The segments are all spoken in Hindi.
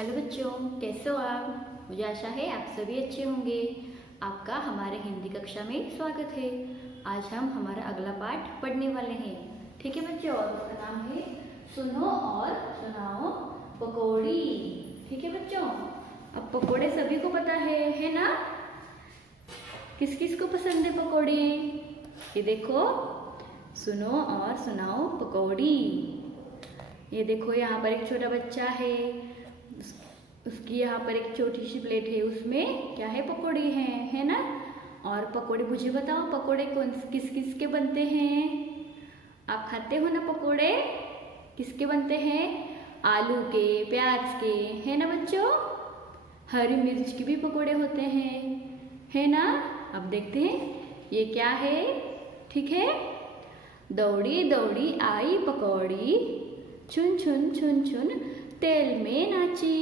हेलो बच्चों, कैसे हो आप। मुझे आशा है आप सभी अच्छे होंगे। आपका हमारे हिंदी कक्षा में स्वागत है। आज हम हमारा अगला पाठ पढ़ने वाले हैं। ठीक है बच्चों, उसका नाम है सुनो और सुनाओ पकौड़ी। ठीक है बच्चों, अब पकौड़े सभी को पता है ना। किस किस को पसंद है पकौड़े। ये देखो, सुनो और सुनाओ पकौड़ी। ये देखो, यहाँ पर एक छोटा बच्चा है, उसकी यहाँ पर एक छोटी सी प्लेट है, उसमें क्या है, पकौड़े हैं, है ना। और पकौड़े मुझे बताओ, पकौड़े कौन किस किस के बनते हैं। आप खाते हो ना पकौड़े, किसके बनते हैं, आलू के, प्याज के, है ना बच्चों। हरी मिर्च के भी पकौड़े होते हैं, है ना। अब देखते हैं ये क्या है। ठीक है, दौड़ी दौड़ी आई पकौड़ी, चुन चुन चुन चुन तेल में नाची।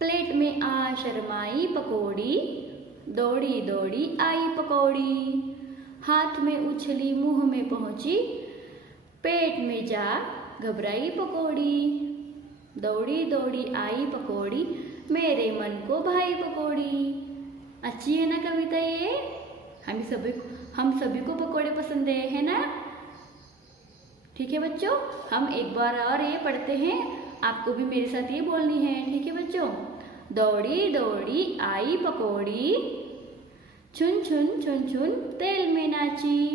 प्लेट में आ शर्माई पकौड़ी, दौड़ी दौड़ी आई पकौड़ी। हाथ में उछली मुंह में पहुंची, पेट में जा घबराई पकौड़ी। दौड़ी दौड़ी आई पकौड़ी, मेरे मन को भाई पकौड़ी। अच्छी है ना कविता ये। हम सभी को पकौड़े पसंद है ना। ठीक है बच्चों, हम एक बार और ये पढ़ते हैं, आपको भी मेरे साथ ये बोलनी है। ठीक है बच्चों, दौड़ी दौड़ी आई पकौड़ी, चुन चुन चुन चुन तेल में नाची।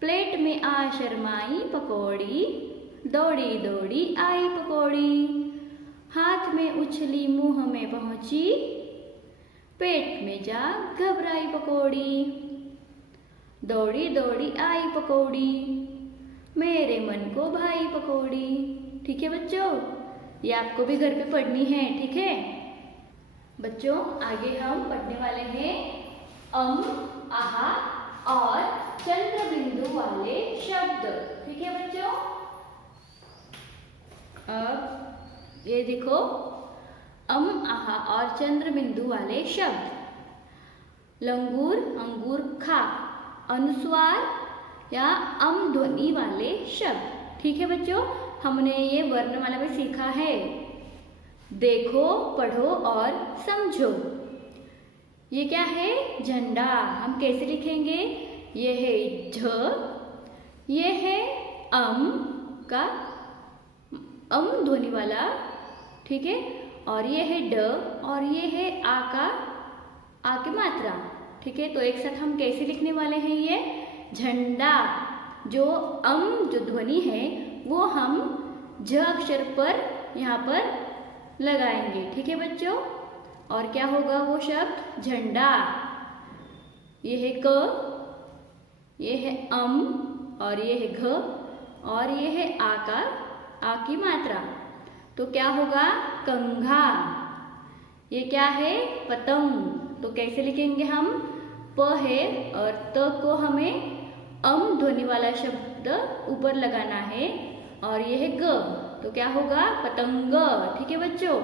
प्लेट में आ शर्माई पकौड़ी, दौड़ी दौड़ी आई पकौड़ी। हाथ में उछली मुंह में पहुंची, पेट में जा घबराई पकौड़ी। दौड़ी दौड़ी आई पकौड़ी, मेरे मन को भाई पकौड़ी। ठीक है बच्चों, ये आपको भी घर पे पढ़नी है। ठीक है बच्चों, आगे हम पढ़ने वाले हैं आहा और चंद्र बिंदु वाले शब्द। ठीक है बच्चों, अब ये देखो, आहा और चंद्र बिंदु वाले शब्द। लंगूर अंगूर खा, अनुस्वार या ध्वनि वाले शब्द। ठीक है बच्चों, हमने ये वर्णमाला में सीखा है। देखो, पढ़ो और समझो। ये क्या है, झंडा। हम कैसे लिखेंगे, ये है झ, ये है का ध्वनि वाला, ठीक है, और ये है ड, और ये है आ की मात्रा। ठीक है, तो एक साथ हम कैसे लिखने वाले हैं, ये झंडा। जो जो ध्वनि है वो हम झ अक्षर पर यहाँ पर लगाएंगे। ठीक है बच्चों, और क्या होगा वो शब्द, झंडा। ये है क, ये है और ये है घ, और ये है आ की मात्रा, तो क्या होगा, कंघा। ये क्या है, पतंग। तो कैसे लिखेंगे हम, प है और त को हमें ध्वनि वाला शब्द ऊपर लगाना है, और ये है ग, तो क्या होगा, पतंग। ठीक है बच्चों,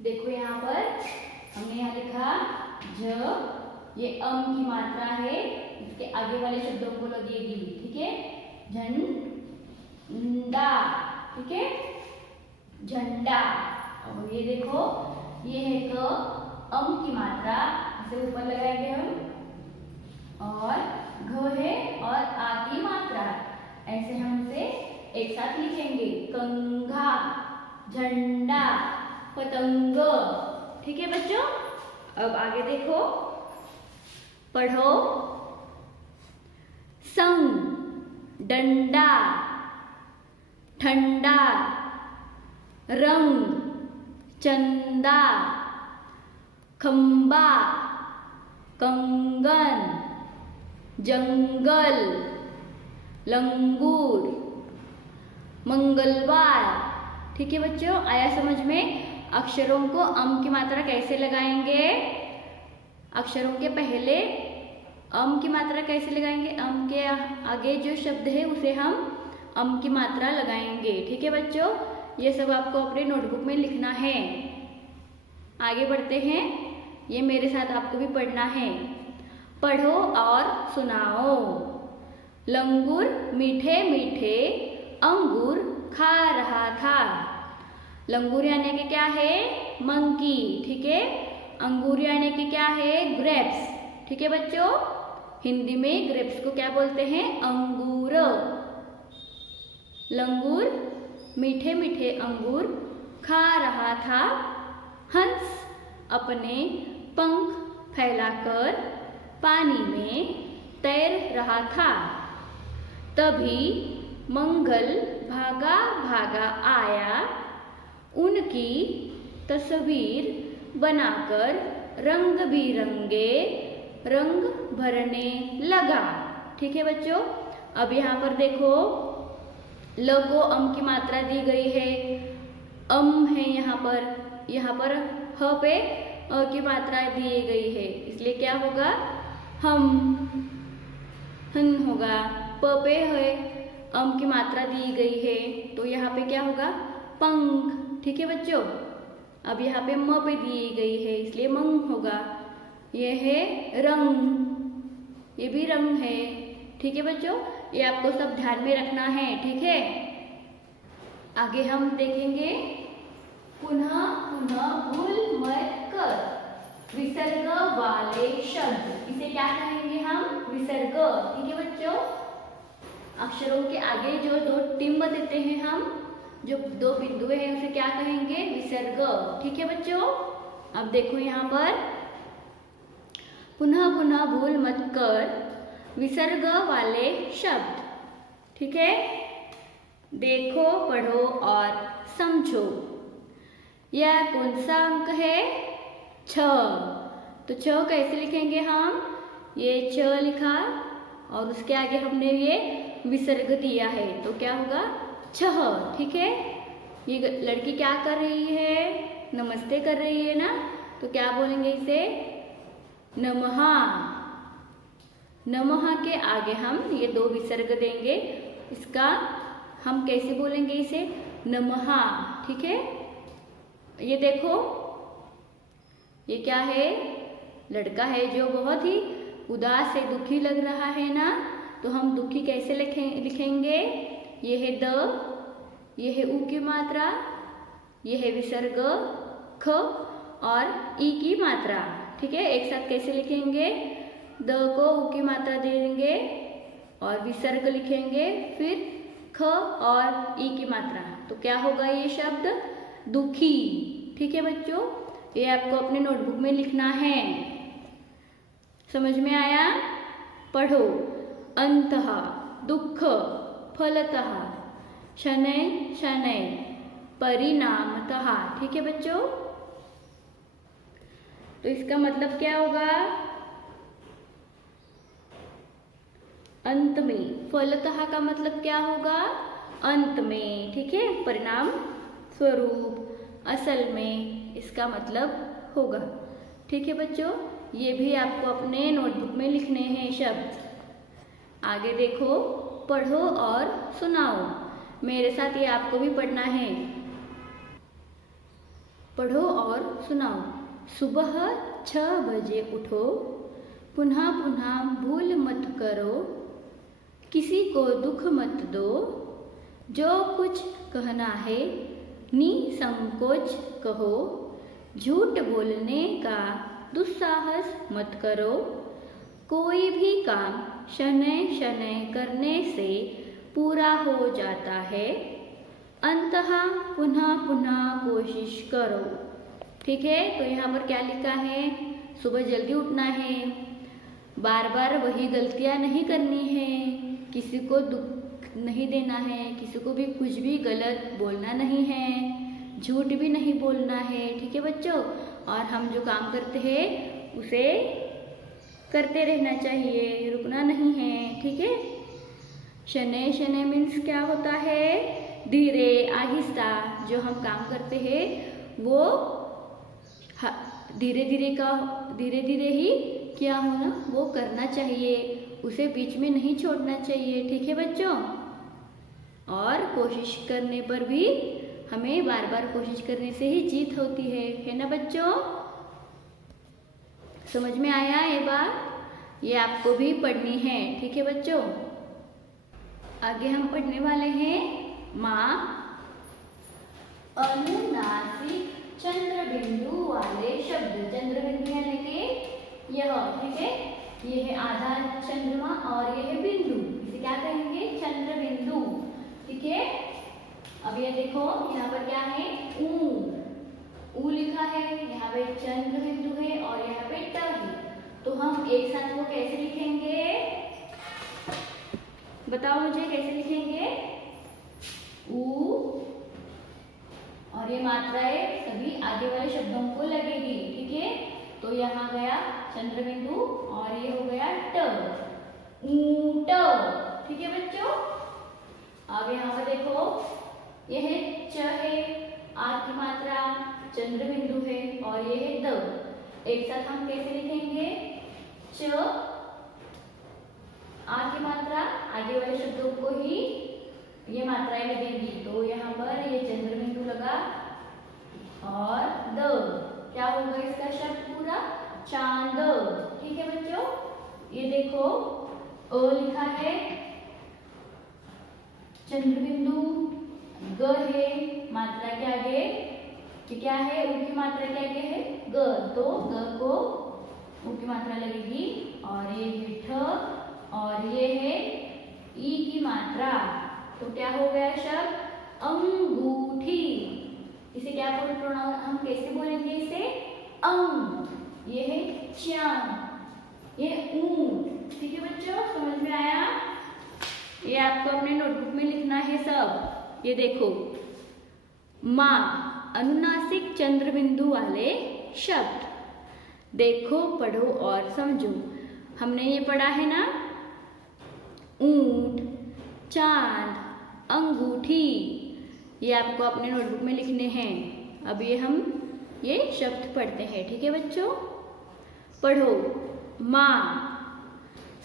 देखो यहाँ पर हमने यहाँ लिखा झ, ये की मात्रा है, इसके आगे वाले शब्दों को लगेगी। ठीक है, झंडा। ठीक है, झंडा। और ये देखो, ये है की मात्रा, इसे ऊपर लगाएंगे हम, और घ है और आ की मात्रा, ऐसे हम इसे एक साथ लिखेंगे, कंघा, झंडा, पतंग। ठीक है बच्चों, अब आगे देखो, पढ़ो। संग, डंडा, ठंडा, रंग, चंदा, खंबा, कंगन, जंगल, लंगूर, मंगलवार। ठीक है बच्चों, आया समझ में। अक्षरों को की मात्रा कैसे लगाएंगे, अक्षरों के पहले की मात्रा कैसे लगाएंगे, के आगे जो शब्द है उसे हम की मात्रा लगाएंगे। ठीक है बच्चों, ये सब आपको अपने नोटबुक में लिखना है। आगे बढ़ते हैं, ये मेरे साथ आपको भी पढ़ना है। पढ़ो और सुनाओ। लंगूर मीठे मीठे अंगूर खा रहा था। लंगूर यानी कि क्या है? मंकी। ठीक है, अंगूर यानी कि क्या है? ग्रेप्स। ठीक है बच्चों, हिंदी में ग्रेप्स को क्या बोलते हैं? अंगूर। लंगूर मीठे मीठे अंगूर खा रहा था। हंस अपने पंख फैलाकर पानी में तैर रहा था। तभी मंगल भागा भागा आया, उनकी तस्वीर बनाकर रंग बिरंगे रंग भरने लगा। ठीक है बच्चों, अब यहाँ पर देखो ल को अम की मात्रा दी गई है। अम है यहाँ पर ह पे अ की मात्रा दी गई है, इसलिए क्या होगा? हम। हन होगा। प पे है अम की मात्रा दी गई है, तो यहाँ पे क्या होगा? पंख। ठीक है बच्चों, अब यहाँ पे म पे दी गई है, इसलिए मंग होगा। यह है रंग, ये भी रंग है। ठीक है बच्चों, ये आपको सब ध्यान में रखना है। ठीक है, आगे हम देखेंगे पुनः पुनः भूल मत कर, विसर्ग वाले शब्द। इसे क्या कहेंगे हम? विसर्ग। ठीक है बच्चों, अक्षरों के आगे जो दो टिम्ब देते हैं हम, जो दो बिंदु हैं, उसे क्या कहेंगे? विसर्ग। ठीक है बच्चों, अब देखो यहाँ पर पुनः पुनः भूल मत कर, विसर्ग वाले शब्द। ठीक है, देखो, पढ़ो और समझो। यह कौन सा अंक है? 6। तो 6 कैसे लिखेंगे हम? ये 6 लिखा और उसके आगे हमने ये विसर्ग दिया है, तो क्या होगा? 6। ठीक है, ये लड़की क्या कर रही है? नमस्ते कर रही है ना, तो क्या बोलेंगे इसे? नमः। नमः के आगे हम ये 2 विसर्ग देंगे, इसका हम कैसे बोलेंगे इसे? नमः। ठीक है, ये देखो, ये क्या है? लड़का है जो बहुत ही उदास है, दुखी लग रहा है ना, तो हम दुखी कैसे लिखेंगे? ये है द, ये है उ की मात्रा, ये है विसर्ग ख और ई की मात्रा। ठीक है, एक साथ कैसे लिखेंगे? द को उ की मात्रा देंगे और विसर्ग लिखेंगे, फिर ख और ई की मात्रा, तो क्या होगा ये शब्द? दुखी। ठीक है बच्चों, ये आपको अपने नोटबुक में लिखना है। समझ में आया? पढ़ो। अंतः दुख, फलतः, शनैः शनैः, परिणामतः। ठीक है बच्चों, तो इसका मतलब क्या होगा? अंत में। फलतः का मतलब क्या होगा? अंत में। ठीक है, परिणाम स्वरूप, असल में, इसका मतलब होगा। ठीक है बच्चों, ये भी आपको अपने नोटबुक में लिखने हैं शब्द। आगे देखो, पढ़ो और सुनाओ। मेरे साथ ये आपको भी पढ़ना है। पढ़ो और सुनाओ। सुबह 6 बजे उठो, पुनः पुनः भूल मत करो, किसी को दुख मत दो, जो कुछ कहना है निसंकोच कहो, झूठ बोलने का दुस्साहस मत करो, कोई भी काम शनैः शनैः करने से पूरा हो जाता है, अंततः पुनः पुनः कोशिश करो। ठीक है, तो यहाँ पर क्या लिखा है? सुबह जल्दी उठना है, बार बार वही गलतियाँ नहीं करनी है, किसी को दुख नहीं देना है, किसी को भी कुछ भी गलत बोलना नहीं है, झूठ भी नहीं बोलना है। ठीक है बच्चों, और हम जो काम करते हैं उसे करते रहना चाहिए, रुकना नहीं है। ठीक है, शनैः शनैः मीन्स क्या होता है? धीरे, आहिस्ता। जो हम काम करते हैं वो धीरे धीरे ही क्या होना, वो करना चाहिए, उसे बीच में नहीं छोड़ना चाहिए। ठीक है बच्चों, और कोशिश करने पर भी हमें बार बार कोशिश करने से ही जीत होती है ना बच्चों? समझ में आया ये बात? ये आपको भी पढ़नी है। ठीक है बच्चों, आगे हम पढ़ने वाले हैं माँ अनुनासिक चंद्र बिंदु वाले शब्द। चंद्र बिंदु यानी कि यह, ठीक है, ये है आधा चंद्रमा और ये है बिंदु, इसे क्या कहेंगे? चंद्र बिंदु, ठीक है। अब ये देखो यहाँ पर क्या है? ऊ लिखा है, यहाँ पे चंद्र बिंदु है और यहाँ पे ट है, तो हम एक साथ वो कैसे लिखेंगे? बताओ मुझे, कैसे लिखेंगे? ऊ और ये मात्राएं सभी आगे वाले शब्दों को लगेगी, ठीक है। तो यहाँ गया चंद्र बिंदु और ये हो गया ट, ऊंट, ठीक है बच्चों। आगे यहाँ पर देखो, ये है च है, आ की मात्रा, चंद्र बिंदु है और ये है द। एक साथ हम कैसे लिखेंगे? च, आ की मात्रा, आगे वाले शब्दों को ही ये मात्राएं लगेंगी, तो यहाँ पर ये चंद्र बिंदु लगा और द, क्या होगा इसका शब्द पूरा? चांद, ठीक है बच्चों। ये देखो अ लिखा है, चंद्र बिंदु, ग है, मात्रा के आगे ये क्या है? उ की मात्रा के आगे है ग, तो ग को उ की मात्रा लगेगी और ये है ठ और ये है ई की मात्रा, तो क्या हो गया शब्द? अंगूठी। इसे क्या प्रोनाउन हम कैसे बोलेंगे? इसे अंग। ये है चांद, ये ऊंट, ठीक है बच्चों, समझ में आया? ये आपको अपने नोटबुक में लिखना है सब। ये देखो, माँ अनुनासिक चंद्र बिंदु वाले शब्द। देखो, पढ़ो और समझो। हमने ये पढ़ा है ना, ऊंट, चांद, अंगूठी, ये आपको अपने नोटबुक में लिखने हैं। अब ये शब्द पढ़ते हैं, ठीक है बच्चों। पढ़ो, माँ,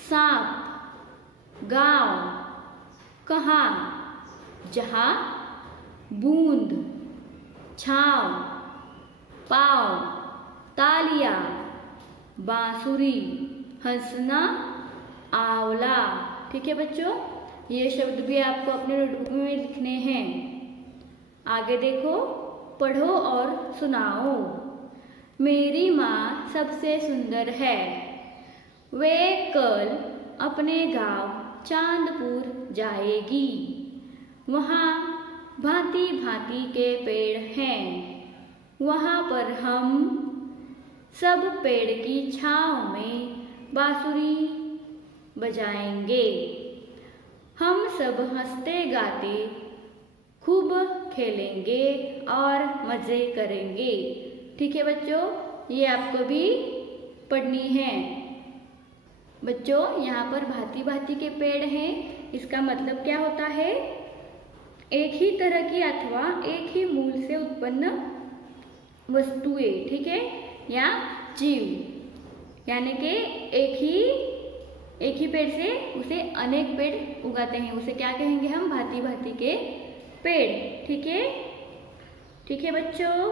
सांप, गांव, कहाँ, जहाँ, बूंद, छाव, पाव, तालियां, बांसुरी, हंसना, आंवला, ठीक है बच्चों। ये शब्द भी आपको अपने नोटबुक में लिखने हैं। आगे देखो, पढ़ो और सुनाओ। मेरी माँ सबसे सुंदर है, वे कल अपने गांव चांदपुर जाएगी। वहाँ भांति भांति के पेड़ हैं, वहाँ पर हम सब पेड़ की छाँव में बांसुरी बजाएंगे। हम सब हंसते गाते खूब खेलेंगे और मज़े करेंगे, ठीक है बच्चों। ये आपको भी पढ़नी है। बच्चों, यहाँ पर भांति भांति के पेड़ हैं, इसका मतलब क्या होता है? एक ही तरह की अथवा एक ही मूल से उत्पन्न वस्तुएं, ठीक है, या जीव, यानी कि एक ही पेड़ से उसे अनेक पेड़ उगाते हैं, उसे क्या कहेंगे हम? भांति भांति के पेड़, ठीक है। ठीक है बच्चों।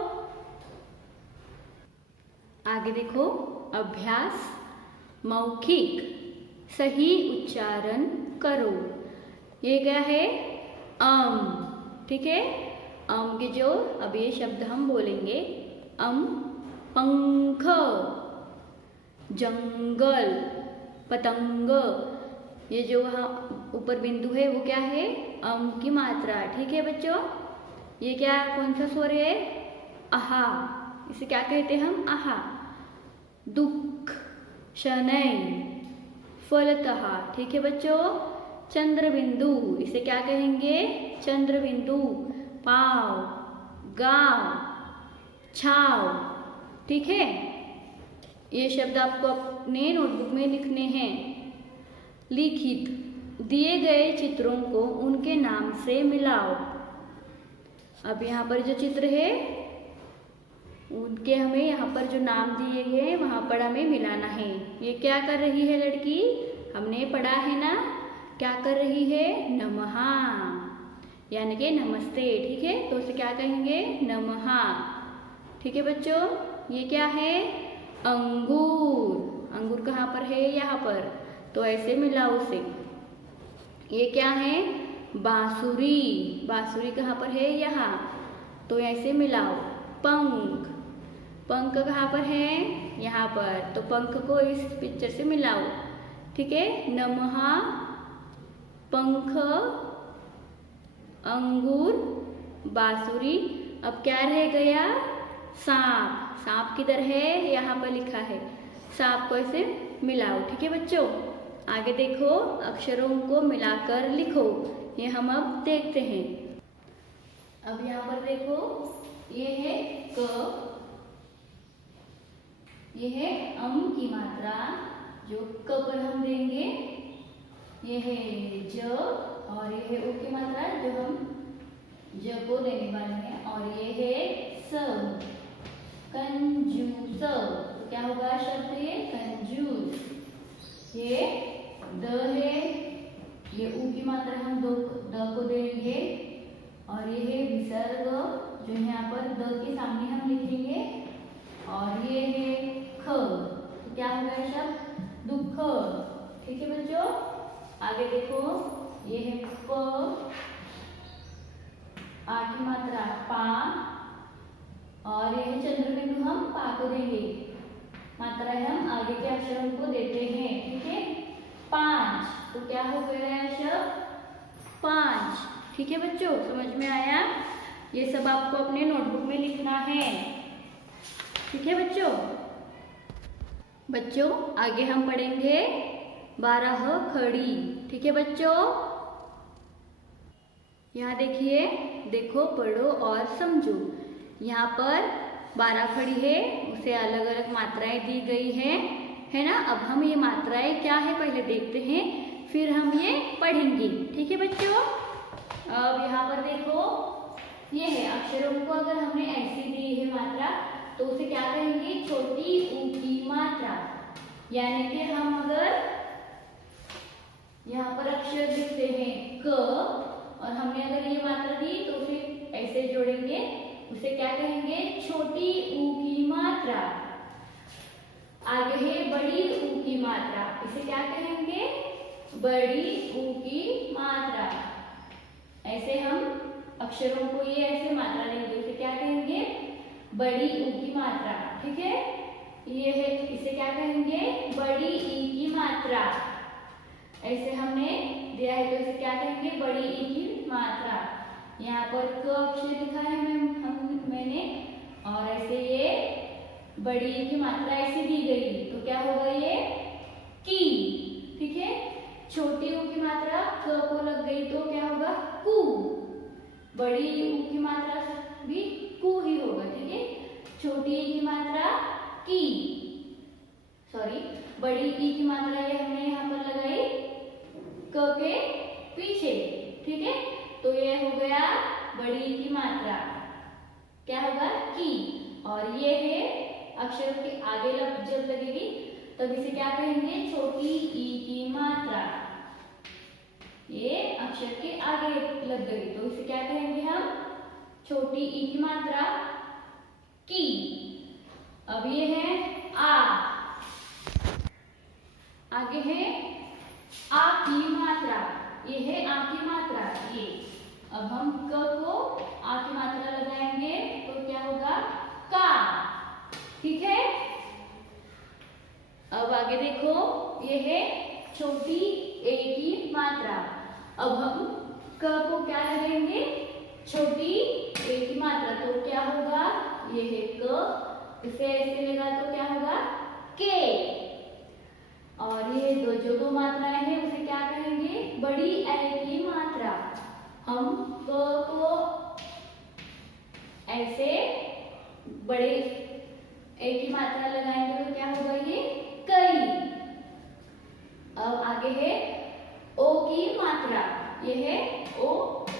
आगे देखो, अभ्यास, मौखिक सही उच्चारण करो। ये क्या है? ठीक है। के जो अब ये शब्द हम बोलेंगे, पंख, जंगल, पतंग, ये जो वहाँ ऊपर बिंदु है वो क्या है? की मात्रा, ठीक है बच्चों। ये क्या, कौन सा स्वर है? आहा, इसे क्या कहते हैं हम? आहा। दुख, शनै, फलतः, ठीक है बच्चों। चंद्र बिंदु, इसे क्या कहेंगे? चंद्र बिंदु। पाव, गांव, छाव, ठीक है। ये शब्द आपको अपने नोटबुक में लिखने हैं। लिखित, दिए गए चित्रों को उनके नाम से मिलाओ। अब यहाँ पर जो चित्र है उनके हमें यहाँ पर जो नाम दिए गए वहाँ पर हमें मिलाना है। ये क्या कर रही है लड़की? हमने पढ़ा है ना, क्या कर रही है? नमः, यानी कि नमस्ते, ठीक है। तो उसे क्या कहेंगे? नमः, ठीक है बच्चों। ये क्या है? अंगूर। अंगूर कहाँ पर है? यहाँ पर, तो ऐसे मिलाओ उसे। ये क्या है? बांसुरी, बांसुरी कहाँ पर है, यहाँ, तो ऐसे मिलाओ। पंख, पंख कहाँ पर है, यहाँ पर, तो पंख को इस पिक्चर से मिलाओ। ठीक है, नमहा, पंख, अंगूर, बांसुरी। अब क्या रह गया, सांप, सांप किधर है, यहाँ पर लिखा है, सांप को ऐसे मिलाओ। ठीक है बच्चों, आगे देखो, अक्षरों को मिलाकर लिखो, ये हम अब देखते हैं। अब यहाँ पर देखो, ये है क, ये है अम की मात्रा जो क पर हम देंगे, ये है ज, और ये है उ की मात्रा जो हम ज को देने वाले हैं, और ये है स, कंजूस। तो क्या होगा शब्द, ये कंजूस। ये द है, ये उ की मात्रा हम द को देंगे, और ये है विसर्ग जो यहाँ पर द के सामने हम लिखेंगे, और ये है ख, तो क्या होगा शब्द, दुख। ठीक है बच्चों, आगे देखो, ये है प, आ की मात्रा पा, और ये है चंद्रबिंदु हम पा को देंगे, मात्रा हम आगे के अक्षरों को देते हैं। ठीक है, 5, तो क्या हो गया शब्द, 5। ठीक है बच्चों, समझ में आया, ये सब आपको अपने नोटबुक में लिखना है। ठीक है बच्चों, आगे हम पढ़ेंगे 12 खड़ी। ठीक है बच्चों, यहाँ देखिए, देखो, पढ़ो और समझो। यहाँ पर 12 खड़ी है, उसे अलग अलग मात्राएं दी गई है ना। अब हम ये मात्राएं क्या है पहले देखते हैं, फिर हम ये पढ़ेंगे। ठीक है बच्चों, अब यहाँ पर देखो, ये है अक्षरों को अगर हमने ऐसी दी है मात्रा, तो उसे क्या कहेंगे, छोटी ऊ की मात्रा। यानी कि हम अगर यहाँ पर अक्षर लिखते हैं क, और हमने अगर ये मात्रा दी तो उसे ऐसे जोड़ेंगे, उसे क्या कहेंगे, छोटी ऊ की मात्रा। आगे है बड़ी ऊ की मात्रा, इसे क्या कहेंगे, बड़ी ऊ की मात्रा। ऐसे हम अक्षरों को ये ऐसे मात्रा लेंगे, उसे क्या कहेंगे, बड़ी ऊ की मात्रा। ठीक है, ये है, इसे क्या कहेंगे, बड़ी ई की मात्रा। ऐसे हमने दिया है तो इसे क्या कहेंगे, बड़ी ई की मात्रा। यहाँ पर क अक्षर लिखा है मैंने, और ऐसे ये बड़ी ई की मात्रा ऐसे दी गई, तो क्या होगा ये, की। ठीक है, छोटी ऊ की मात्रा क को लग गई तो क्या होगा, कु। बड़ी ऊ की मात्रा भी कु ही होगा। ठीक है, छोटी ई की मात्रा की, सॉरी, बड़ी ई की मात्रा ये हमने यहाँ पर लगाई क के पीछे। ठीक है, तो ये हो गया बड़ी ई की मात्रा, क्या होगा, की। और ये है अक्षर के आगे जब लगेगी तब इसे क्या कहेंगे, छोटी ई की मात्रा। ये अक्षर के आगे लग गई तो इसे क्या कहेंगे हम, छोटी ई की मात्रा, की। अब ये है आ, आगे है आ की मात्रा, ये है आ की मात्रा, ये। अब हम क को आ की मात्रा लगाएंगे तो क्या होगा, का। ठीक है, अब आगे देखो, ये है छोटी ए की मात्रा। अब हम क को क्या लगेंगे, छोटी ए की मात्रा, तो क्या होगा, ये है क, इसे ऐसे लगा तो क्या होगा, के। और ये जो दो मात्राएं हैं उसे क्या कहेंगे, बड़ी ए की मात्रा। हम क को ऐसे बड़े ए की मात्रा लगाएंगे तो क्या होगा, ये कई। अब आगे है ओ की मात्रा, ये है ओ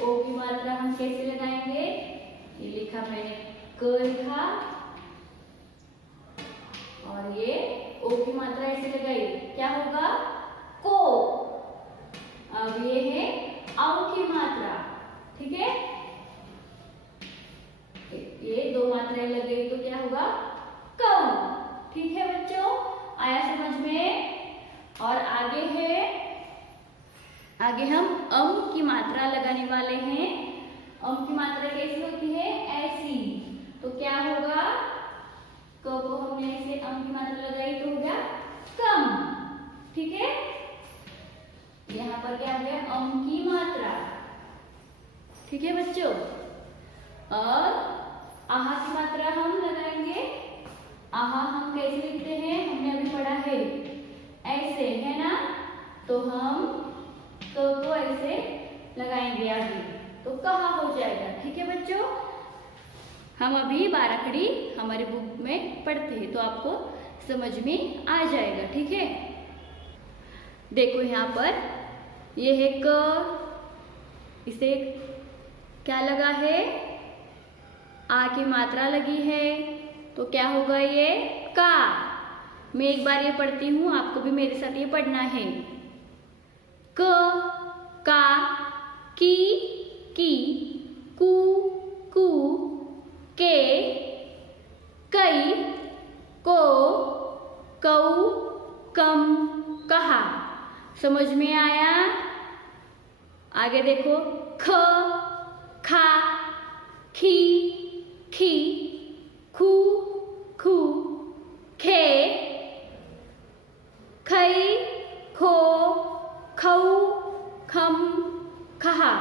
की मात्रा हम कैसे लगाएंगे, ये लिखा मैंने, क लिखा, और ये ओ की मात्रा ऐसे लगाई, क्या होगा, को। अब ये है औ की मात्रा। ठीक है, ये दो मात्राएं लग गई तो क्या होगा, कौ। ठीक है बच्चों, आया समझ में। और आगे है, आगे हम अम की मात्रा लगाने वाले हैं। अम की मात्रा कैसी होती है? ऐसी। तो क्या होगा? क को हमने ऐसे अम की मात्रा लगाई तो हो गया कम। ठीक है, यहाँ पर क्या हो गया? अम की मात्रा। ठीक है बच्चों, और आहा की मात्रा हम लगाएंगे। आहा हम कैसे लिखते हैं? हमने अभी पढ़ा है ऐसे, है ना? तो हम क को ऐसे लगाएंगे आगे, तो कहा हो जाएगा। ठीक है बच्चों, हम अभी बाराखड़ी हमारे बुक में पढ़ते हैं तो आपको समझ में आ जाएगा। ठीक है, देखो यहाँ पर ये है क, इसे क्या लगा है? आ की मात्रा लगी है, तो क्या होगा? ये का। मैं एक बार ये पढ़ती हूँ, आपको भी मेरे साथ ये पढ़ना है। क, का, की, कू, के, कई, को, कऊ, कम, कहा। समझ में आया? आगे देखो, ख, खा, खी, खू, खे, खई, खो, खऊ, खम, खहा।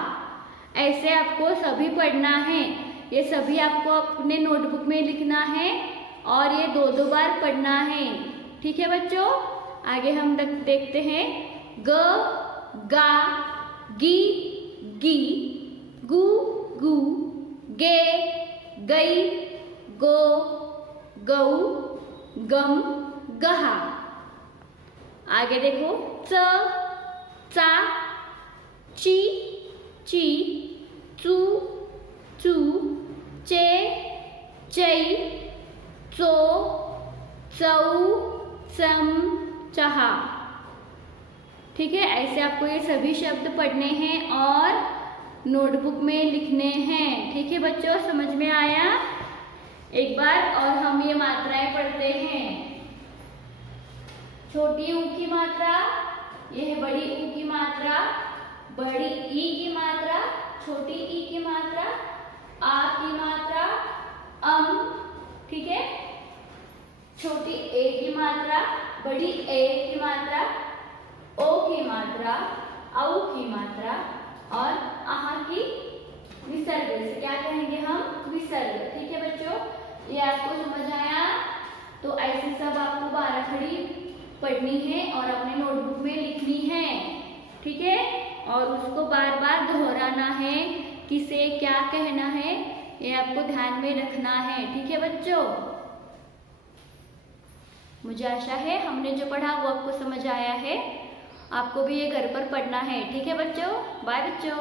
ऐसे आपको सभी पढ़ना है। ये सभी आपको अपने नोटबुक में लिखना है और ये 2-2 बार पढ़ना है। ठीक है बच्चों, आगे हम देखते हैं। ग, गा, गी, गू, गे, गई, गो, गऊ, गम, गहा। आगे देखो, च, चा, ची, चू, चे, चई, चो, चऊ, चम, चहा। ठीक है, ऐसे आपको ये सभी शब्द पढ़ने हैं और नोटबुक में लिखने हैं। ठीक है बच्चों, समझ में आया? एक बार और हम ये मात्राएं पढ़ते हैं। छोटी ऊ की मात्रा, यह है बड़ी ऊ की मात्रा, बड़ी ई की मात्रा, छोटी ई की मात्रा, आ की मात्रा, ठीक है, छोटी ए की मात्रा, बड़ी ए की मात्रा, ओ की मात्रा, औ की मात्रा और आहा की विसर्ग। से क्या कहेंगे हम? विसर्ग। ठीक है बच्चों, ये आपको समझ आया? तो ऐसे सब आपको बाराखड़ी पढ़नी है और अपने नोटबुक में लिखनी है। ठीक है, और उसको बार बार दोहराना है, किसे क्या कहना है ये आपको ध्यान में रखना है। ठीक है बच्चों, मुझे आशा है हमने जो पढ़ा वो आपको समझ आया है। आपको भी ये घर पर पढ़ना है। ठीक है बच्चों, बाय बच्चों।